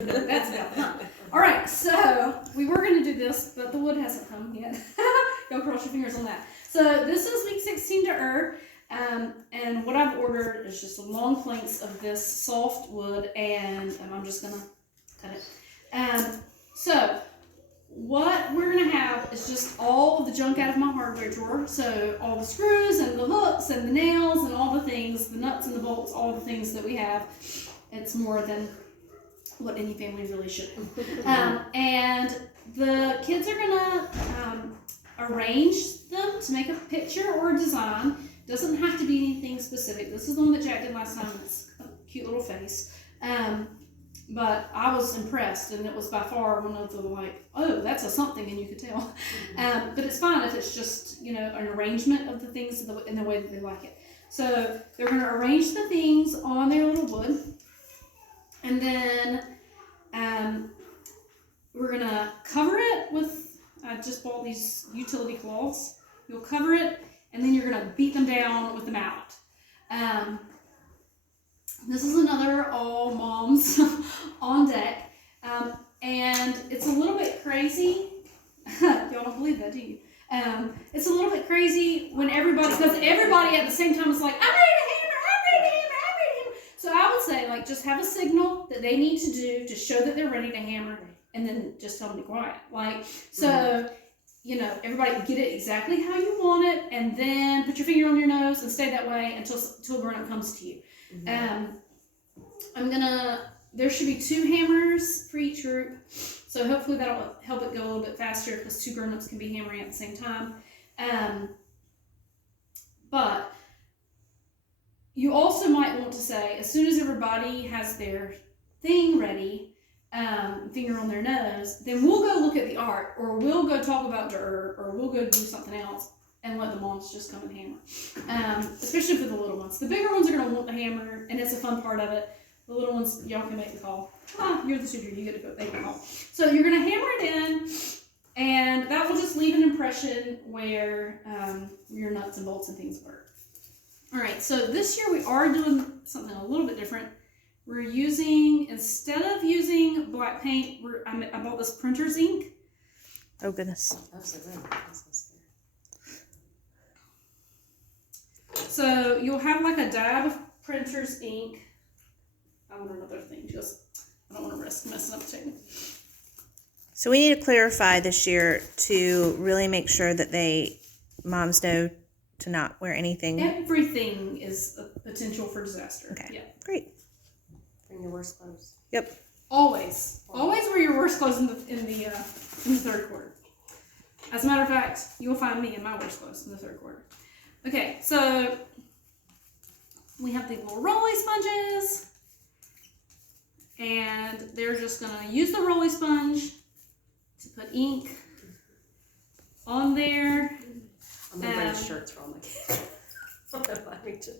That's about done. All right, so we were going to do this, but the wood hasn't come yet. Y'all cross your fingers on that. So this is week 16 Durer, and what I've ordered is just long planks of this soft wood, and I'm just going to cut it. So what we're going to have is just all of the junk out of my hardware drawer. So all the screws and the hooks and the nails and all the things, the nuts and the bolts, all the things that we have. It's more than what any family really should have. And the kids are gonna arrange them to make a picture or a design. Doesn't have to be anything specific. This is the one that Jack did last time. It's a cute little face. But I was impressed, and it was by far one of the oh, that's a something, and you could tell. But it's fine if it's just, an arrangement of the things in the way that they like it. So they're gonna arrange the things on their little wood. And then we're going to cover it with, I just bought these utility cloths. You'll cover it, and then you're going to beat them down with the mallet. This is another all moms on deck. And it's a little bit crazy. Y'all don't believe that, do you? It's a little bit crazy when because everybody at the same time is like, I'm ready to hammer, I'm ready to hammer. So I would say, just have a signal that they need to do to show that they're ready to hammer, and then just tell them to be quiet. Everybody get it exactly how you want it, and then put your finger on your nose and stay that way until a grown-up comes to you. There should be 2 hammers for each group, so hopefully that'll help it go a little bit faster because 2 grown-ups can be hammering at the same time. But you also might want to say, as soon as everybody has their thing ready, finger on their nose, then we'll go look at the art, or we'll go talk about Durer, or we'll go do something else and let the moms just come and hammer. Especially for the little ones. The bigger ones are going to want the hammer, and it's a fun part of it. The little ones, y'all can make the call. You're the tutor, you get to go make the call. So you're going to hammer it in, and that will just leave an impression where your nuts and bolts and things work. All right, so this year we are doing something a little bit different. We're using, instead of using black paint, I bought this printer's ink. Oh, goodness. I'm so good. I'm so scared. So you'll have a dab of printer's ink. I want another thing, I don't want to risk messing up too. So we need to clarify this year to really make sure that moms know to not wear anything. Everything is a potential for disaster. Okay. Yeah. Great. Bring your worst clothes. Yep. Always wear your worst clothes in the third quarter. As a matter of fact, you'll find me in my worst clothes in the third quarter. Okay, so we have these little rolly sponges, and they're just gonna use the rolly sponge to put ink on there. I'm gonna bring shirts for all my kids.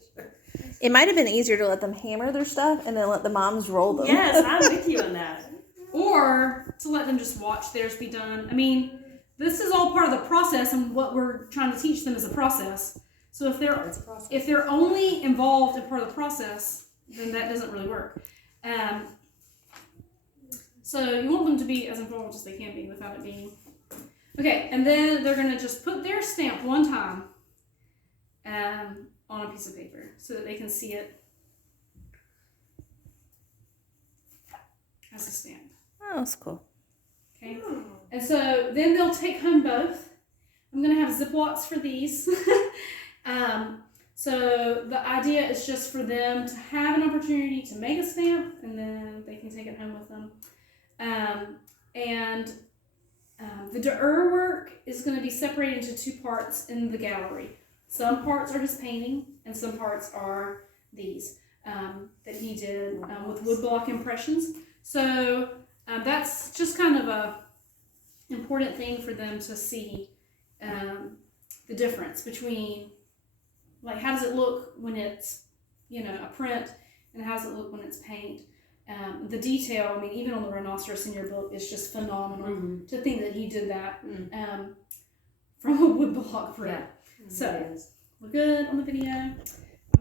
It might have been easier to let them hammer their stuff and then let the moms roll them. Yes, I'm with you on that. Or to let them just watch theirs be done. I mean, this is all part of the process, and what we're trying to teach them is a process. So if they're only involved in part of the process, then that doesn't really work. So you want them to be as involved as they can be without it being. Okay, and then they're going to just put their stamp one time on a piece of paper so that they can see it as a stamp. Oh, that's cool. Okay, and so then they'll take home both. I'm going to have Ziplocs for these. So the idea is just for them to have an opportunity to make a stamp, and then they can take it home with them. The Durer work is going to be separated into 2 parts in the gallery. Some parts are his painting, and some parts are these that he did with woodblock impressions. So that's just kind of a important thing for them to see, the difference between how does it look when it's a print, and how does it look when it's paint. The detail, I mean, even on the rhinoceros in your book, is just phenomenal. To think that he did that from a woodblock print. Yeah, so, we're good on the video.